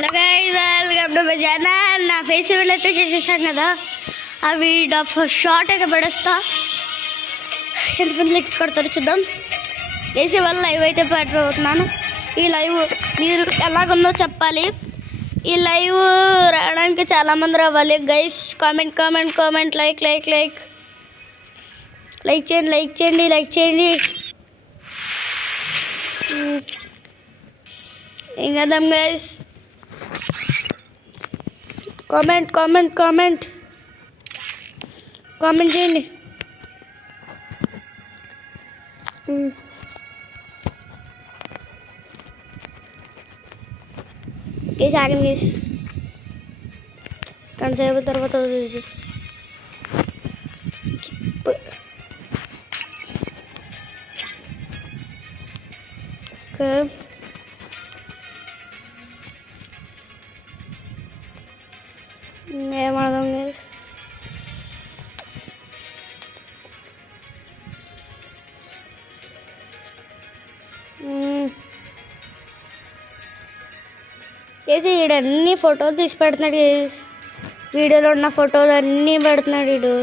Hello guys, welcome to my channel. నా face reveal అయితే చేసేసాం కదా, ఆ వీడియో షార్ట్ అయితే పడేస్తా. ఎంతమంది లైక్ కొడతారో చూద్దాం. వేసే వల్ల లైవ్ అయితే పడిపోతున్నాను. ఈ లైవ్ మీరు ఎలాగుందో చెప్పాలి. ఈ లైవ్ రావడానికి చాలామంది రావాలి guys. Comment comment comment, like like like like చేయండి, లైక్ చేయండి, లైక్ చేయండి. ఏం చేద్దాం guys? Comment comment comment comment చేయండి. గైస్ ఆగండి గైస్, కొంతసేపు తర్వాత ఏమడదాం గైస్. చేసి వీడు అన్ని ఫోటోలు తీసి పెడుతున్నాడు గైస్. వీడియోలో ఉన్న ఫోటోలు అన్నీ పెడుతున్నాడు వీడు.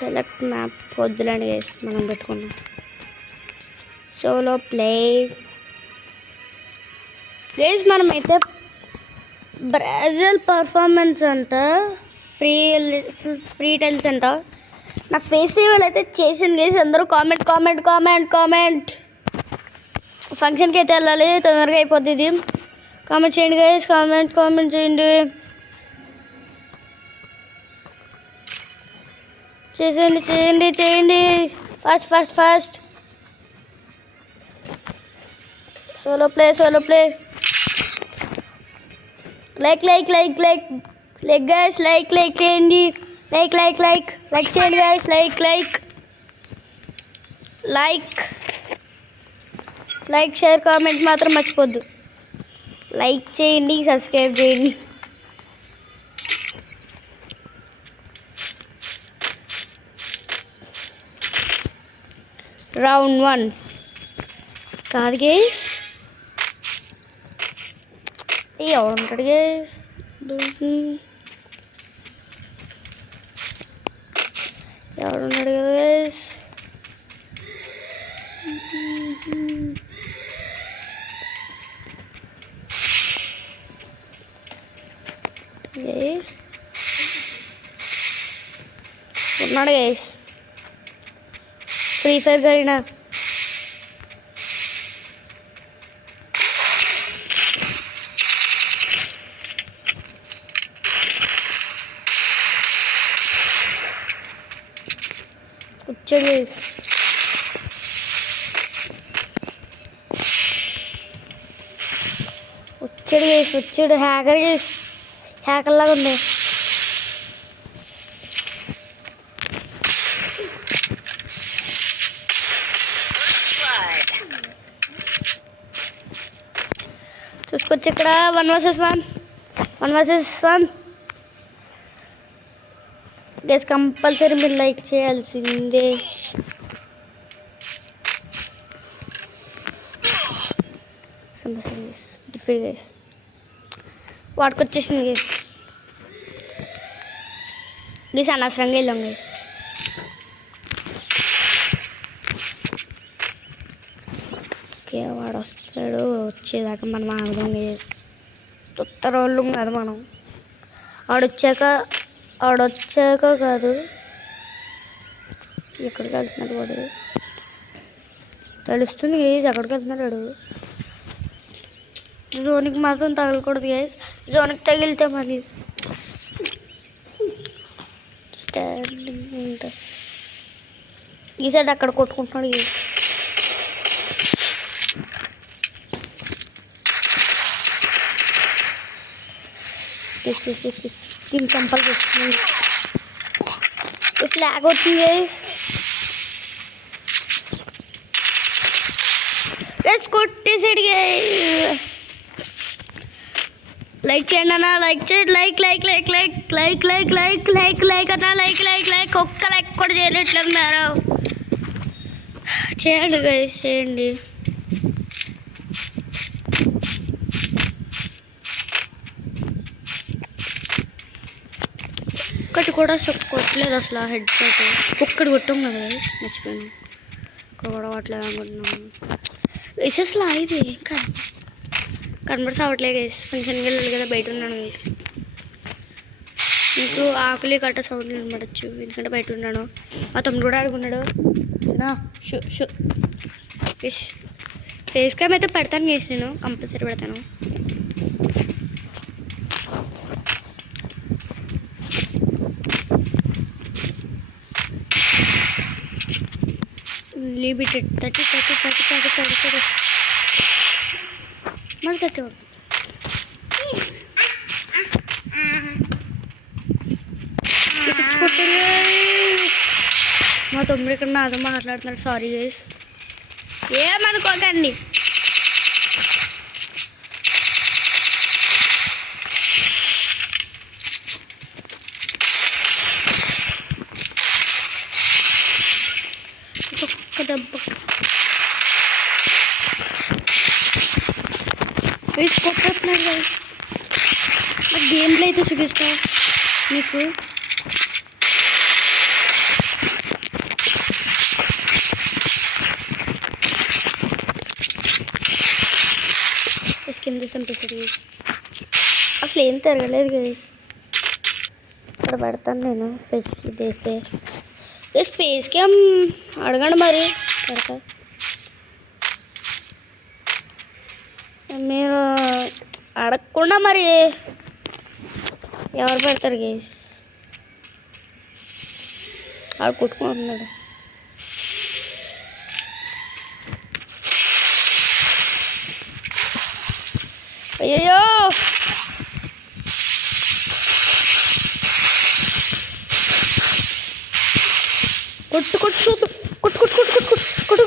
సెలెక్ట్ మ్యాప్ వద్దులండి గైస్, మనం పెట్టుకున్నాం. Solo play guys. మనమైతే బ్రెజిల్ పర్ఫార్మెన్స్ అంట, ఫ్రీ టైల్స్ అంట. నా ఫెస్టివల్ అయితే చేసింది గైస్. అందరూ కామెంట్ కామెంట్ కామెంట్ కామెంట్. ఫంక్షన్కి అయితే వెళ్ళాలి, తొందరగా అయిపోద్ది ఇది. కామెంట్ చేయండి గైస్, కామెంట్ కామెంట్ చేయండి. చేసేయండి, చేయండి చేయండి, fast fast fast. Solo play. Like like like like like guys, like like చేయండి, లైక్ లైక్ లైక్ లైక్ చేయండి guys, like like like like share comment మాత్రం మర్చిపోద్దు. లైక్ చేయండి, సబ్స్క్రైబ్ చేయండి. రౌండ్ 1 కాదు గైస్, ఎవడుంటాడు గైస్? ఎవడున్నాడు గైస్? ఉన్నాడు గైస్. Free fire Kareena. వచ్చాడు గైస్. వచ్చాడు హ్యాకర్ గైస్. హ్యాకర్ లాగా ఉంది. చూసుకొచ్చి ఇక్కడ 1 vs 1 గైస్. కంపల్సరీ మీరు లైక్ చేయాల్సిందే. Different guys. వాడుకొచ్చేసింది గైస్. గైస్ అనవసరంగా వెళ్ళాం గైస్. ఓకే, వాడు వస్తాడు. వచ్చేదాకా మనం ఆగదాం గైస్. ఉత్తరోళ్ళు కాదు మనం. ఆడొచ్చాక కాదు. ఎక్కడికి వెళ్తున్నాడు వాడు? తెలుస్తుంది గైస్ ఎక్కడికి వెళ్తున్నాడు వాడు. జోన్కి మాత్రం తగలకూడదు గైస్. జోన్కి తగిలితే మరి స్టాండింగ్ ఉంటుంది. ఈ సైడ్ అక్కడ కొట్టుకుంటున్నాడు గైస్. దీన్ని చంపాలి గైస్. లాగ్ అవుతుంది గైస్. కొట్టేసాడు గైస్. లైక్ చేయండి అన్న, లైక్ చేయండి, like like like like like like like like like అన్న, లైక్ లైక్ లైక్. ఒక్క లైక్ కూడా చేయలేట్లున్నారు. చేయండి గైస్, చేయండి. కూడా కొట్టలేదు అసలు హెడ్సెట్. ఒక్కటి కొట్టాం కదా మర్చిపోయాను. ఇక్కడ కూడా కొట్టలేదు అనుకుంటున్నాను. వేసి అసలు ఇది కనబడి సావట్లేదు గైస్. ఫంక్షన్కి వెళ్ళాలి కదా, బయట ఉన్నాను గైస్. మీకు ఆకలి కట్ట సౌండ్ వినపడచ్చు ఎందుకంటే బయట ఉన్నాను. మా తమ్ముడు కూడా ఆడుకున్నాడు. ఫేస్ క్యామ్ అయితే పెడతాను గైస్, నేను కంపల్సరీ పెడతాను. లీవ్ ఇట్ 30 మరి 30 మా తమ్ముడు ఇక్కడ నాతో మాట్లాడుతున్నాడు. సారీ గైస్, ఏమనుకోకండి. ఒక్క దెబ్బ వేసుకుంటున్నాడు గైస్. గేమ్లో అయితే చూపిస్తా మీకు. కింద చంపేసాడు గైస్. అసలు ఏం తిరగలేదు గైస్. ఇక్కడ పెడతాను నేను ఫేస్కి వేస్తే. ఫేస్కి అడగండి మరి పెడతా. మీరు అడగకుండా మరి ఎవరు పెడతారు గైస్? ఆడు కొట్టుకుంటున్నాడు. అయ్యో కొట్టు కొట్టు కొట్టు కొట్టు కొట్టు కొట్టు కొట్టు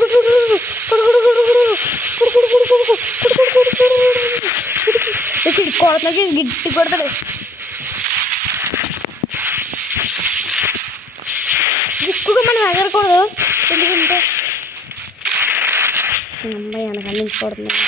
కొట్టు కొడతాకి గిట్టి కొడతాడు. ఎక్కువగా మనం ఎగరకూడదు ఎందుకంటే అమ్మాయి వెనకాల నుంచి కొడుతున్నాడు.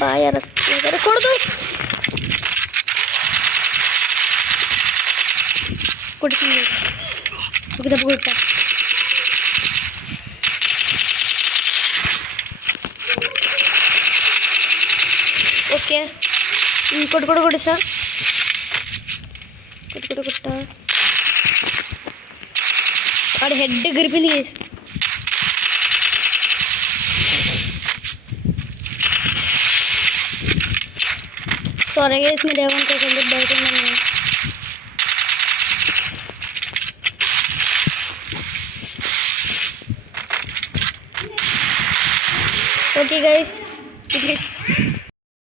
బాగా ఎగరకూడదు. కొడుతుంది ఒక దెబ్బ కొట్టా. ఓకే ఇంకోటి కూడా కొట్టా సార్. కొట్టు కొట్టు కొట్టా. వాడి హెడ్ ఎగిరిపోయింది చేసి. త్వరగా వేసి మీరు ఏమనుకోకండి, బయట ఉన్నాను. Okay guys,